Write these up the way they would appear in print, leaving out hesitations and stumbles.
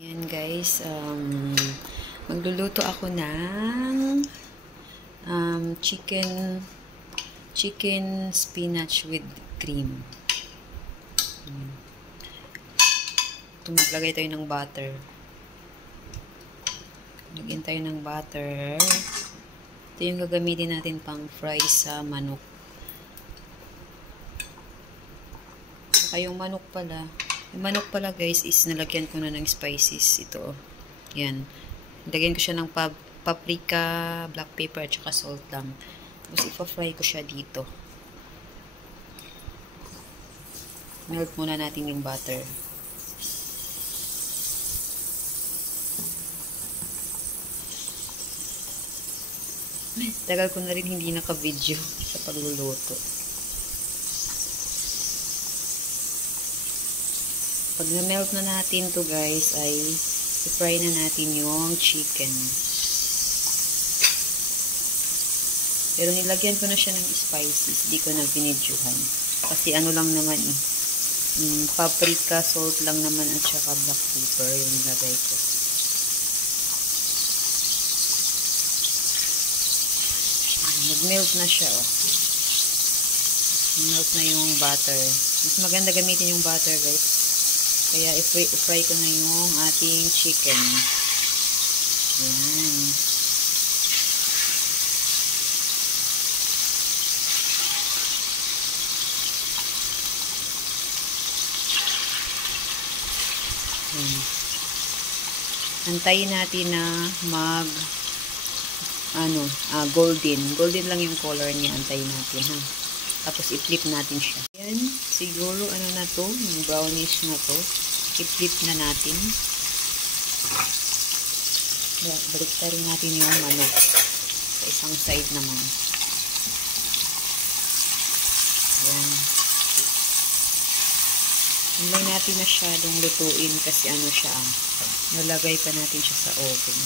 Ayan guys, magluluto ako ng chicken spinach with cream. Ito, maglagay tayo ng butter. Lagyan tayo ng butter. Ito yung gagamitin natin pang fry sa manok. Saka yung manok pala guys is nalagyan ko na ng spices. Ito. Yan. Lagyan ko siya ng paprika, black pepper at saka salt lang. Tapos ipa-fry ko siya dito. Melt muna natin yung butter. Tagal ko na rin hindi naka-video sa pagluluto. Pag na-melt na natin to guys, ay i-fry na natin yung chicken. Pero nilagyan ko na siya ng spices. Di ko na binidyohan. Kasi ano lang naman paprika, salt lang naman at saka black pepper yung nilagay ko. Nag-melt na siya, oh. Melt na yung butter. Mas maganda gamitin yung butter, guys. Kaya i-fry ko na yung ating chicken. Yan. Antayin natin na golden. Golden lang yung color niya. Antayin natin, ha. Tapos i-flip natin siya. Yan. Siguro, na to, yung brownish na to. I-flip na natin. Baliktarin natin yung manok. Sa isang side naman. Yan. Hindi natin masyadong lutuin kasi siya, nalagay pa natin siya sa oven.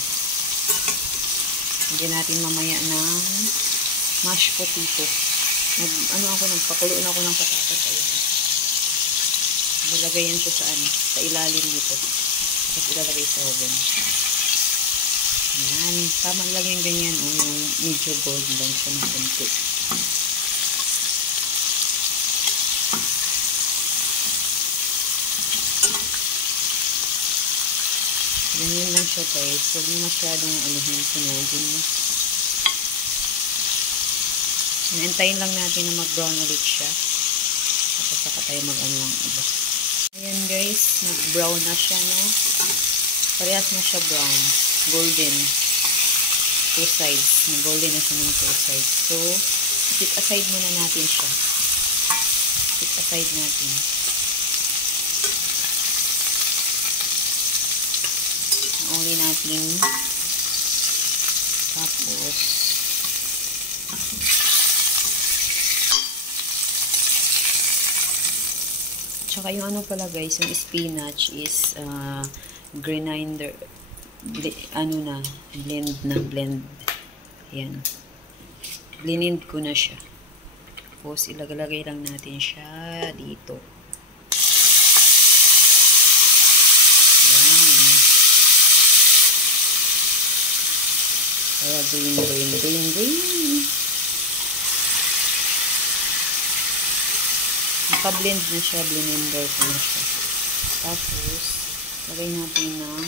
Hindi natin mamaya ng mashed potato. Nagpakuloon ako ng patatas. Ayun. Nilagay yan siya sa ilalim nito. Tapos ilalagay sa oven. Yan. Tamang lang yung ganyan. Yung medyo gold lang siya ng konti. Ganyan lang siya guys. Huwag mo masyadong sunugin mo. Naintayin lang natin na mag-brown ulit siya. Tapos saka tayo mag-lang iba. Ayan guys, nag-brown na siya, no? Parehas na siya brown. Golden. Two sides. Golden na siya ng two sides. So, keep aside muna natin siya. Keep aside natin. Uli natin. Tapos, tsaka yung pala guys, yung spinach is grinder, blend. Ayan. Blend ko na siya. Tapos, ilagay lang natin siya dito. Kaya green. Naka-blend na siya. Blender ko na siya. Tapos, lagay natin ng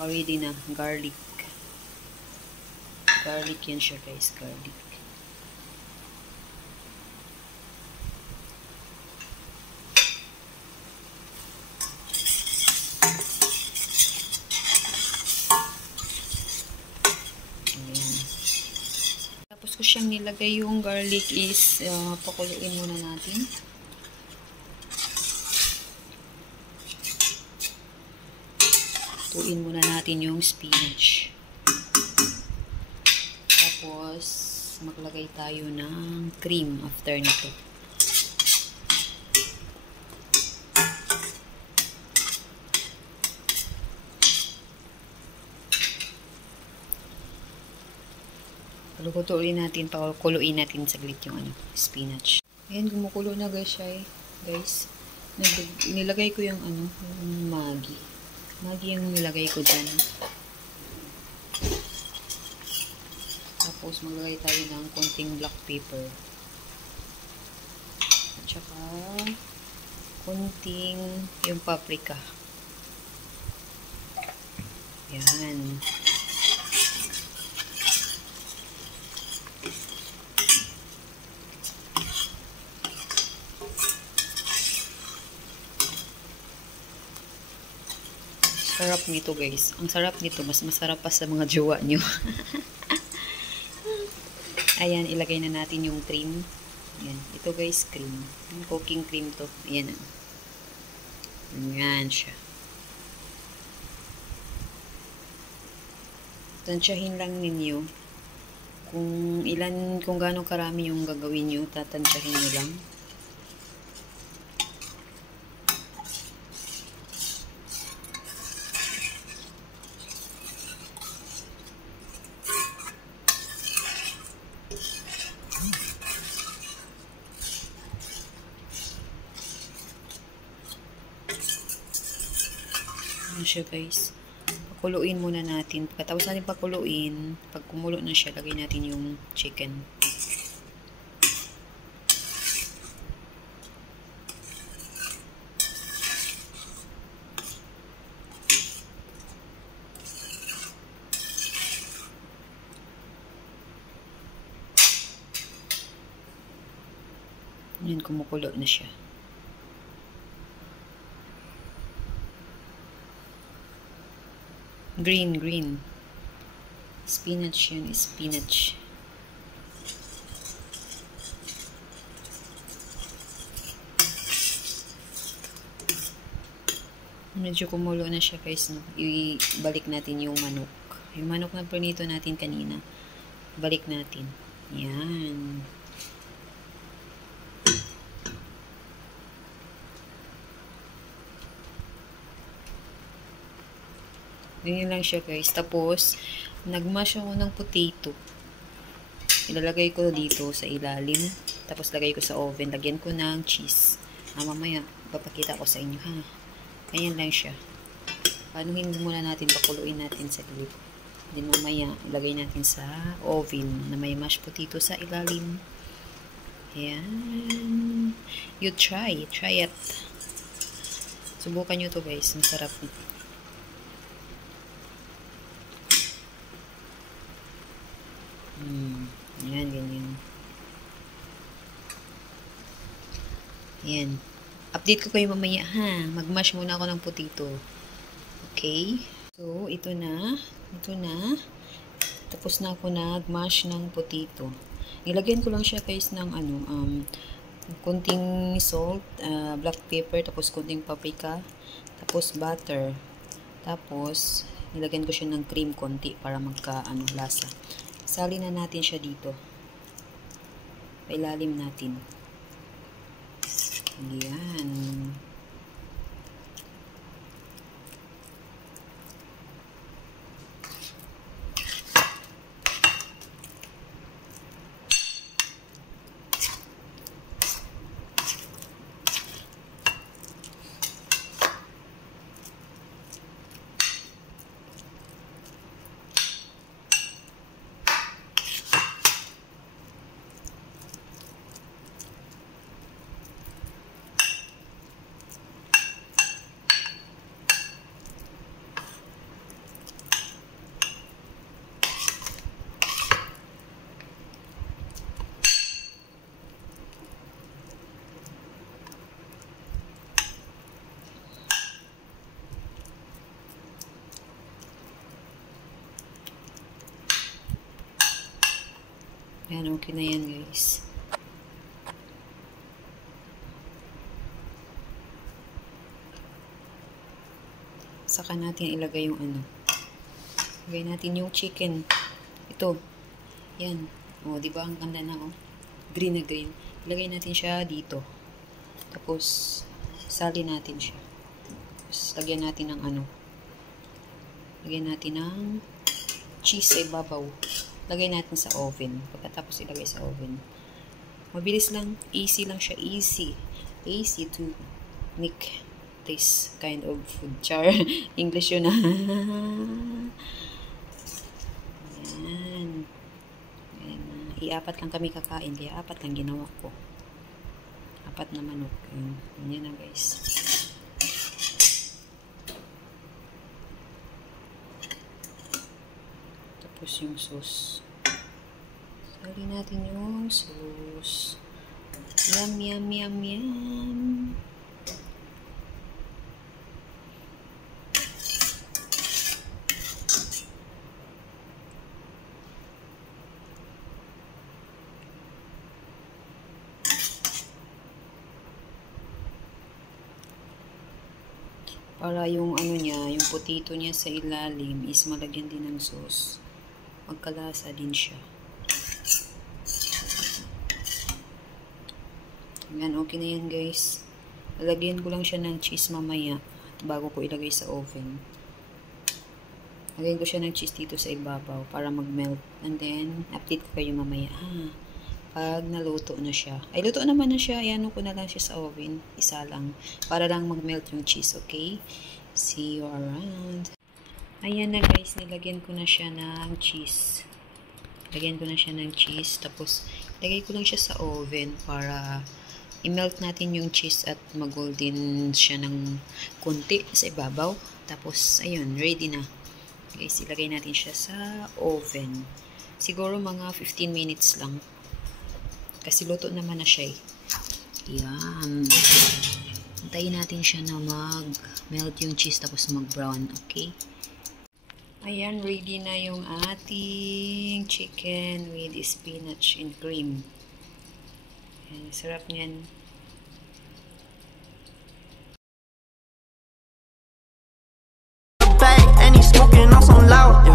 already na garlic. Garlic yan siya guys. Garlic. Tapos ko siyang nilagay yung garlic is pakuluin muna natin. Tuin muna natin yung spinach. Tapos maglagay tayo ng cream after nito. Pakuluin natin saglit yung spinach. Ayan, gumukulo na guys siya, guys. Nilagay ko yung ano, yung Maggi. Maggi yung nilagay ko dyan. Tapos maglagay tayo ng konting black pepper. At saka konting yung paprika. Yan. Sarap nito guys. Ang sarap nito. Mas masarap pa sa mga jowa nyo. Ayan, ilagay na natin yung cream. Ayan. Ito guys, cream. Cooking cream to. Ayan. Ayan siya. Tansyahin lang ninyo. Kung gaano karami yung gagawin nyo, tatansyahin nyo lang. Siya guys, pakuluin muna natin. Pagkatapos natin pakuluin, pag kumulo na siya, lagay natin yung chicken. Yan, kumukulo na siya. Green. Spinach yan, spinach. Medyo kumulo na siya guys, no? Ibalik natin yung manok. Yung manok na prinito natin kanina. Balik natin. Yan. Ganyan lang siya guys. Tapos, nagmash ako ng potato. Ilalagay ko dito sa ilalim. Tapos, lagay ko sa oven. Lagyan ko ng cheese. Mamaya, papakita ko sa inyo ha. Ganyan lang siya. Panuhin muna natin, pakuluin natin sa gilid. Then mamaya, ilagay natin sa oven na may mashed potato sa ilalim. Ayan. You try it. Subukan nyo to guys. Ang sarap nito. Ayan, ganyan. Ayan. Update ko kayo mamaya ha. Mag-mash muna ako ng potato. Okay? So, ito na. Tapos na ako nag-mash ng potato. Nilagyan ko lang siya guys ng konting salt, black pepper, tapos konting paprika, tapos butter. Tapos, nilagyan ko siya ng cream konti para lasa. Sali na natin siya dito. Pailalim natin. Ayan. Yan, okay na yan guys. Saka natin ilagay yung Ilagay natin yung chicken. Ito. Yan. O, diba? Ang ganda na, Green na green. Ilagay natin siya dito. Tapos, sali natin siya. Tapos, lagyan natin ng Lagyan natin ng cheese sa ibabaw. Lagay natin sa oven. Pagkatapos ilagay sa oven. Mabilis lang. Easy lang siya. Easy to Nick this kind of food. Char. English yun ah. Ayan. Ayan. I-apat lang kami kakain. Kaya apat lang ginawa ko. Apat na manok. Ayan na guys. Tapos yung sauce. Sali natin yung sauce. Yum, yum, yum, yum. Para yung ano niya, yung potato niya sa ilalim is malagyan din ng sauce. Magkalasa din siya. Yan, okay na yan guys. Lalagyan ko lang siya ng cheese mamaya bago ko ilagay sa oven. Lagyan ko siya ng cheese dito sa ibabaw para mag-melt. And then, update ko kayo mamaya. Pag naluto na siya. Ay, luto naman na siya. Ayan ko na lang siya sa oven. Isa lang. Para lang mag-melt yung cheese, okay? See you around. Ayan na guys. Nilagyan ko na siya ng cheese. Lagyan ko na siya ng cheese. Tapos, lagay ko lang siya sa oven para i-melt natin yung cheese at mag-golden siya ng konti sa ibabaw. Tapos, ayun. Ready na. Guys, ilagay natin siya sa oven. Siguro mga 15 minutes lang. Kasi luto naman na siya eh. Yan. Antayin natin siya na mag-melt yung cheese tapos mag-brown. Okay? Ayan, ready na yung ating chicken with spinach and cream. Ayan, sarap niyan. And he's smoking on some loud.